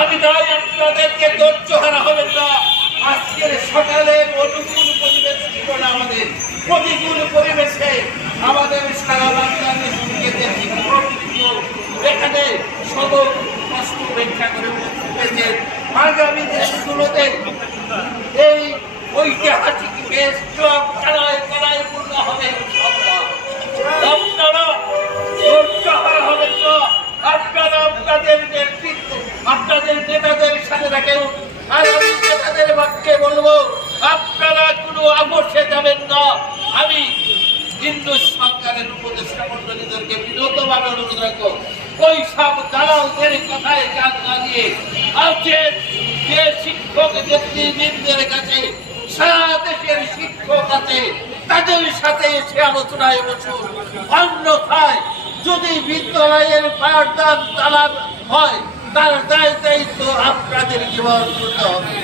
আমি তাই আপনাদেরকে ধৈর্য হারা হবেন না। আজকের সকালে অনুকূল পরিবেশ ছিল না, আমাদের প্রতিকূল পরিবেশে আমাদের সারা বাংলাদেশকে দেখি এখানে শত কষ্ট ব্যাখ্যা করে পেয়েছেন। আগামী দিনগুলোতে এই ঐতিহাসিক দেশ সব খেলায় খেলায় পূর্ণ হবে। আপনারা ধৈর্য হারা হবেন না। আপনারা আপনাদের নেতৃত্ব আপনাদের নেতাদের সাথে রাখেন। আর আমি নেতাদের বাক্যে বলবো, আপনারা কোনো আপোষে যাবেন না। আমি হিন্দু সরকারের উপদেষ্টা মন্ডলীদেরকে বিরতভাবে অনুরোধ রাখবো, ওই সব দালালদের কথায় কান লাগিয়ে আজকের যে শিক্ষক নেতৃবৃন্দের কাছে, সারা দেশের শিক্ষক আছে, তাদের সাথে এসে আলোচনায় বসুন। অন্যথায় যদি বিদ্যালয়ের পাঠদান চালান হয়, তার দায় দায়িত্ব আপনাদের জীবন করতে হবে।